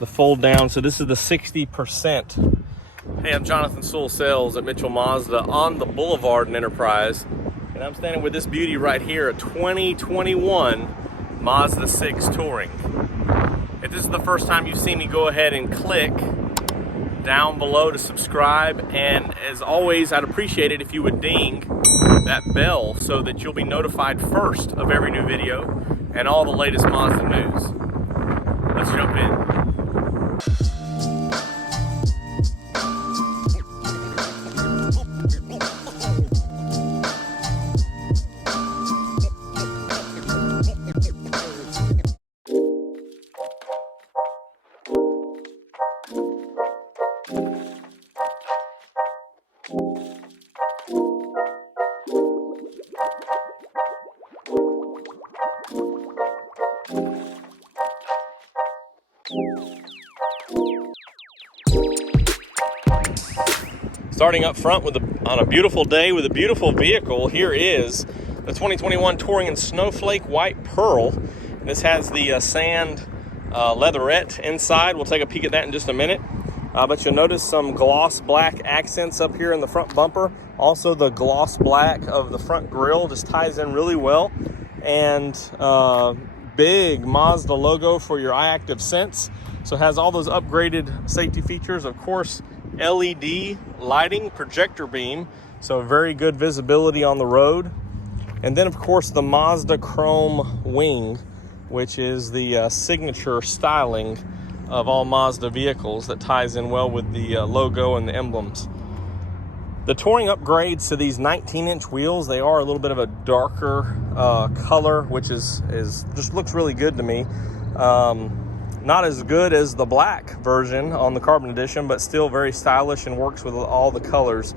the fold down. So this is the 60%. Hey, I'm Jonathan Sewell Sales at Mitchell Mazda on the Boulevard in Enterprise. And I'm standing with this beauty right here, a 2021 Mazda 6 Touring. If this is the first time you've seen me, go ahead and click down below to subscribe. And as always, I'd appreciate it if you would ding that bell so that you'll be notified first of every new video and all the latest Mazda news. Let's jump in. Starting up front on a beautiful day with a beautiful vehicle, here is the 2021 Touring in Snowflake White Pearl. This has the sand leatherette inside. We'll take a peek at that in just a minute. But you'll notice some gloss black accents up here in the front bumper. Also the gloss black of the front grille just ties in really well. And big Mazda logo for your eye active sense. So it has all those upgraded safety features. Of course, LED lighting, projector beam, so very good visibility on the road. And then of course the Mazda chrome wing, which is the signature styling of all Mazda vehicles that ties in well with the logo and the emblems. The Touring upgrades to these 19-inch wheels. They are a little bit of a darker color, which is just looks really good to me. Not as good as the black version on the Carbon Edition, but still very stylish and works with all the colors.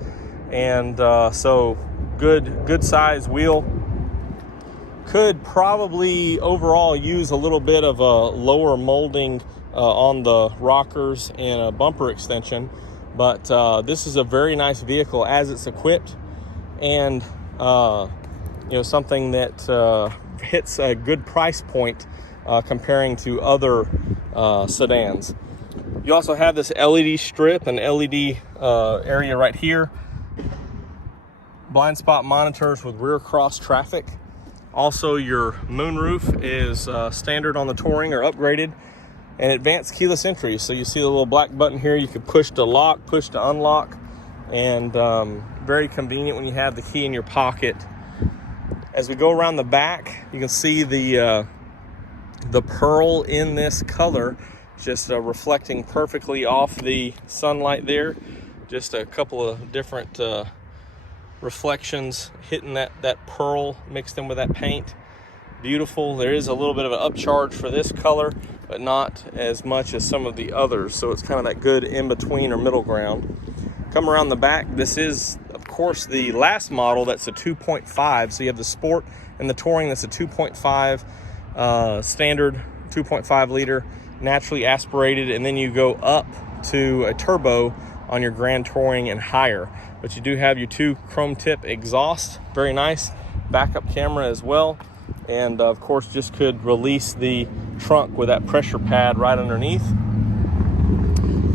And so good size wheel. Could probably overall use a little bit of a lower molding on the rockers and a bumper extension, but this is a very nice vehicle as it's equipped, and something that hits a good price point comparing to other sedans. You also have this LED strip and LED area right here. Blind spot monitors with rear cross traffic. Also, your moonroof is standard on the Touring or upgraded, and advanced keyless entry. So you see the little black button here. You can push to lock, push to unlock, and very convenient when you have the key in your pocket. As we go around the back, you can see the pearl in this color just reflecting perfectly off the sunlight there. Just a couple of different reflections hitting that pearl mixed in with that paint. Beautiful. There is a little bit of an upcharge for this color, but not as much as some of the others, so it's kind of that good in-between or middle ground. Come around the back. This is of course the last model that's a 2.5, so you have the Sport and the Touring that's a 2.5 standard 2.5 liter naturally aspirated, and then you go up to a turbo on your Grand Touring and higher. But you do have your two chrome tip exhaust, very nice. Backup camera as well, and of course just could release the trunk with that pressure pad right underneath.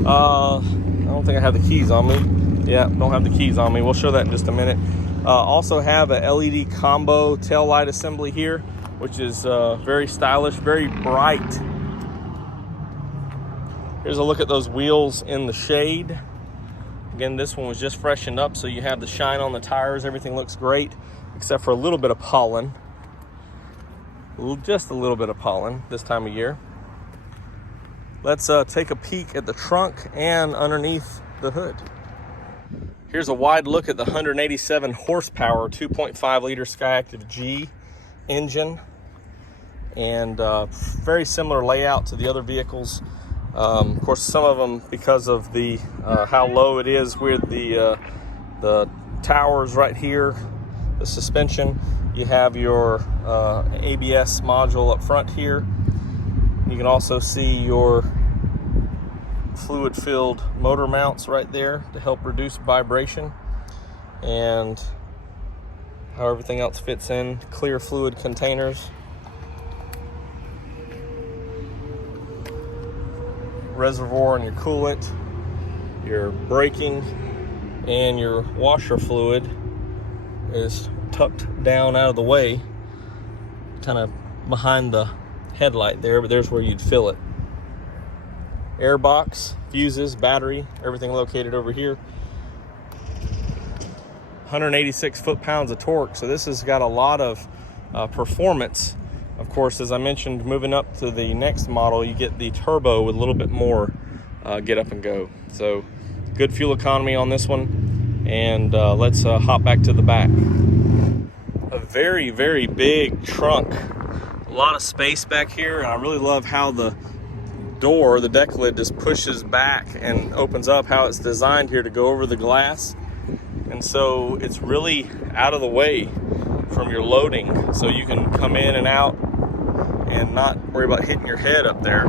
I don't think I have the keys on me. Yeah, don't have the keys on me. We'll show that in just a minute. Also have a LED combo tail light assembly here, which is very stylish, very bright. Here's a look at those wheels in the shade. Again, this one was just freshened up, so you have the shine on the tires. Everything looks great, except for a little bit of pollen. Just a little bit of pollen this time of year. Let's take a peek at the trunk and underneath the hood. Here's a wide look at the 187 horsepower 2.5 liter Skyactiv G engine, and very similar layout to the other vehicles. Of course, some of them, because of the how low it is with the towers right here, the suspension, you have your ABS module up front here. You can also see your fluid-filled motor mounts right there to help reduce vibration, and how everything else fits in. Clear fluid containers. reservoir and your coolant, your braking, and your washer fluid is tucked down out of the way, kind of behind the headlight there, but there's where you'd fill it. Air box, fuses, battery, everything located over here. 186 foot-pounds of torque, so this has got a lot of performance. Of course, as I mentioned, moving up to the next model, you get the turbo with a little bit more get up and go. So good fuel economy on this one. And let's hop back to the back. A very, very big trunk. A lot of space back here, and I really love how the door, the deck lid, just pushes back and opens up, how it's designed here to go over the glass. And so it's really out of the way from your loading, so you can come in and out and not worry about hitting your head up there.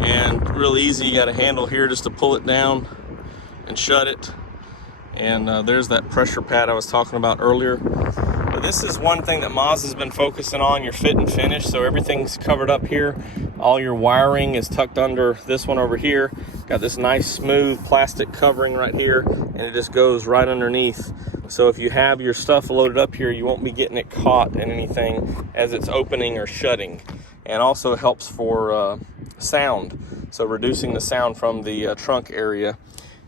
And real easy, you got a handle here just to pull it down and shut it. And there's that pressure pad I was talking about earlier. But this is one thing that Mazda's been focusing on, your fit and finish. So everything's covered up here. All your wiring is tucked under this one over here. Got this nice smooth plastic covering right here, and it just goes right underneath. So if you have your stuff loaded up here, you won't be getting it caught in anything as it's opening or shutting. And also helps for sound, so reducing the sound from the trunk area.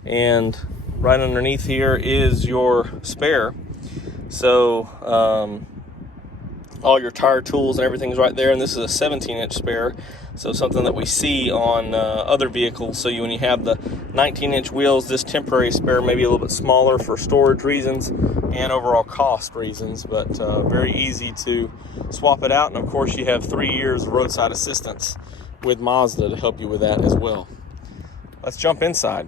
And right underneath here is your spare. So all your tire tools and everything's right there, and this is a 17-inch spare, so something that we see on other vehicles. So when you have the 19-inch wheels, this temporary spare may be a little bit smaller for storage reasons and overall cost reasons, but very easy to swap it out. And of course, you have 3 years of roadside assistance with Mazda to help you with that as well. Let's jump inside.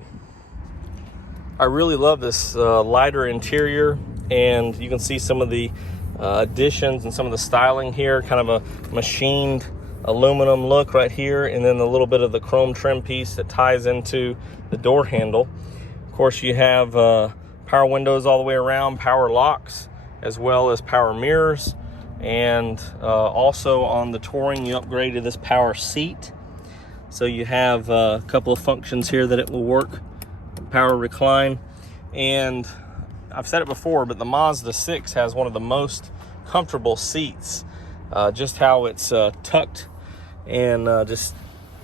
I really love this lighter interior, and you can see some of the additions and some of the styling here, kind of a machined aluminum look right here, and then a little bit of the chrome trim piece that ties into the door handle. Of course, you have power windows all the way around, power locks, as well as power mirrors. And also on the Touring, you upgraded this power seat. So you have a couple of functions here that it will work. Power recline. And I've said it before, but the Mazda 6 has one of the most comfortable seats. Just how it's tucked and just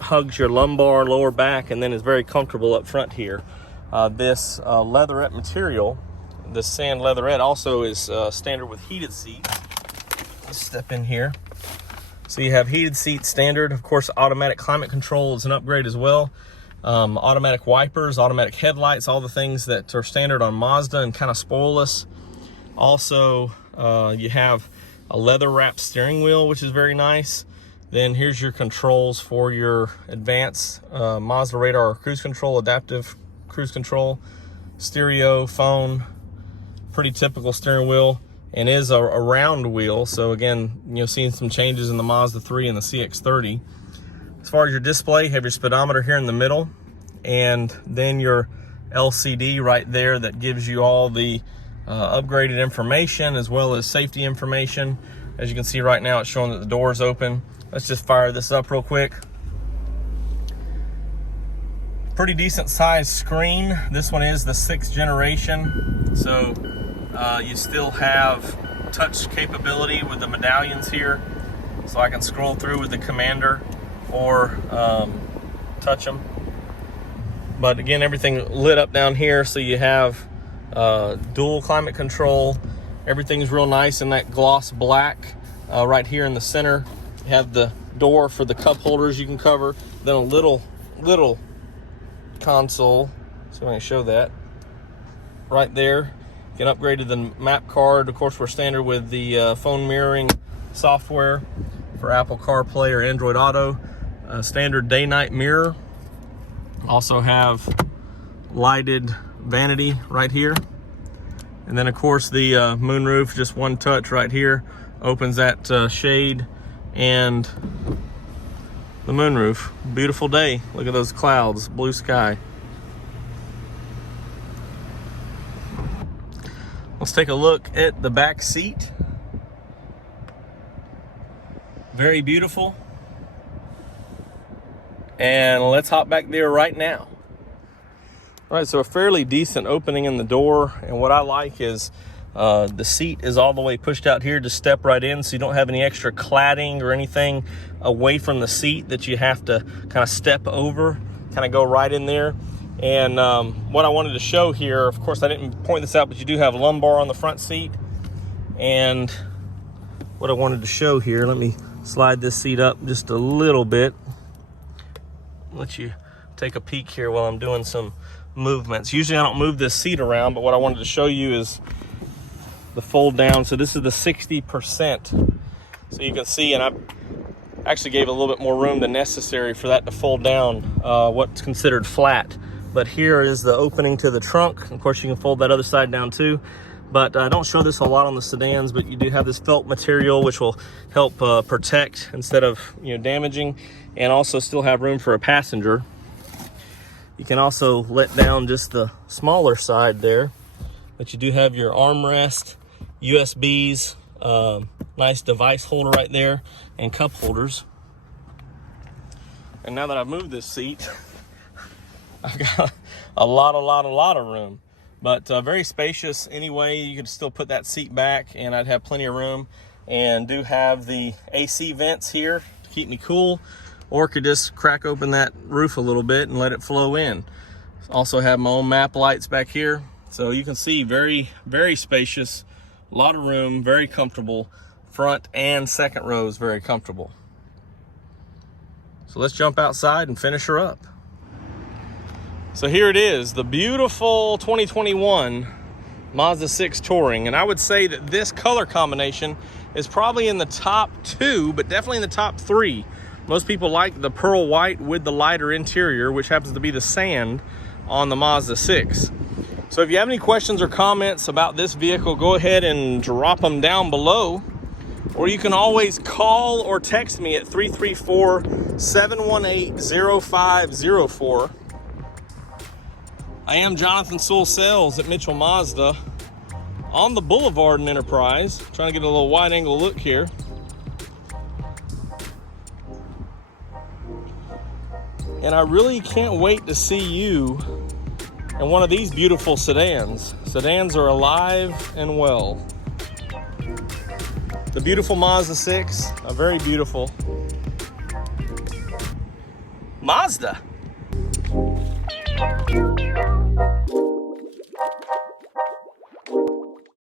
hugs your lumbar, lower back, and then is very comfortable up front here. This leatherette material, the sand leatherette, also is standard with heated seats. Let's step in here. So you have heated seats standard. Of course, automatic climate control is an upgrade as well. Automatic wipers, automatic headlights, all the things that are standard on Mazda and kind of spoil us. Also, you have a leather wrapped steering wheel, which is very nice. Then here's your controls for your advanced Mazda radar cruise control, adaptive cruise control, stereo, phone, pretty typical steering wheel, and is a round wheel. So again, seeing some changes in the Mazda 3 and the CX-30. As far as your display, you have your speedometer here in the middle, and then your LCD right there that gives you all the upgraded information as well as safety information. As you can see right now, it's showing that the door is open. Let's just fire this up real quick. Pretty decent sized screen. This one is the 6th generation, so you still have touch capability with the medallions here, so I can scroll through with the commander or touch them. But again, everything lit up down here, so you have dual climate control. Everything's real nice in that gloss black. Right here in the center, you have the door for the cup holders you can cover. Then a little console, so I can show that right there. You can upgrade to the map card. Of course, we're standard with the phone mirroring software for Apple CarPlay or Android Auto. Standard day-night mirror. Also have lighted vanity right here. And then of course the moonroof, just one touch right here, opens that shade and the moonroof. Beautiful day. Look at those clouds, blue sky. Let's take a look at the back seat. Very beautiful. and let's hop back there right now. All right, so a fairly decent opening in the door, and what I like is the seat is all the way pushed out here to step right in, so you don't have any extra cladding or anything away from the seat that you have to kind of step over, kind of go right in there. And what I wanted to show here, of course I didn't point this out, but you do have lumbar on the front seat. And what I wanted to show here, let me slide this seat up just a little bit. Let you take a peek here while I'm doing some movements. Usually I don't move this seat around, but what I wanted to show you is the fold down. So this is the 60%. So you can see, and I actually gave a little bit more room than necessary for that to fold down what's considered flat. But here is the opening to the trunk. Of course, you can fold that other side down too. But I don't show this a lot on the sedans, but you do have this felt material which will help protect instead of damaging, and also still have room for a passenger. You can also let down just the smaller side there, but you do have your armrest, USBs, nice device holder right there, and cup holders. And now that I've moved this seat, I've got a lot of room. But very spacious anyway. You can still put that seat back, and I'd have plenty of room. And do have the AC vents here to keep me cool, or could just crack open that roof a little bit and let it flow in. Also have my own map lights back here. So you can see very spacious, a lot of room, very comfortable. Front and second rows very comfortable. So let's jump outside and finish her up. So here it is, the beautiful 2021 Mazda 6 Touring. And I would say that this color combination is probably in the top 2, but definitely in the top 3. Most people like the pearl white with the lighter interior, which happens to be the sand on the Mazda 6. So if you have any questions or comments about this vehicle, go ahead and drop them down below. Or you can always call or text me at 334-718-0504. I am Jonathan Sewell Sales at Mitchell Mazda on the Boulevard in Enterprise. Trying to get a little wide angle look here. And I really can't wait to see you in one of these beautiful sedans. Sedans are alive and well. The beautiful Mazda 6, a very beautiful Mazda.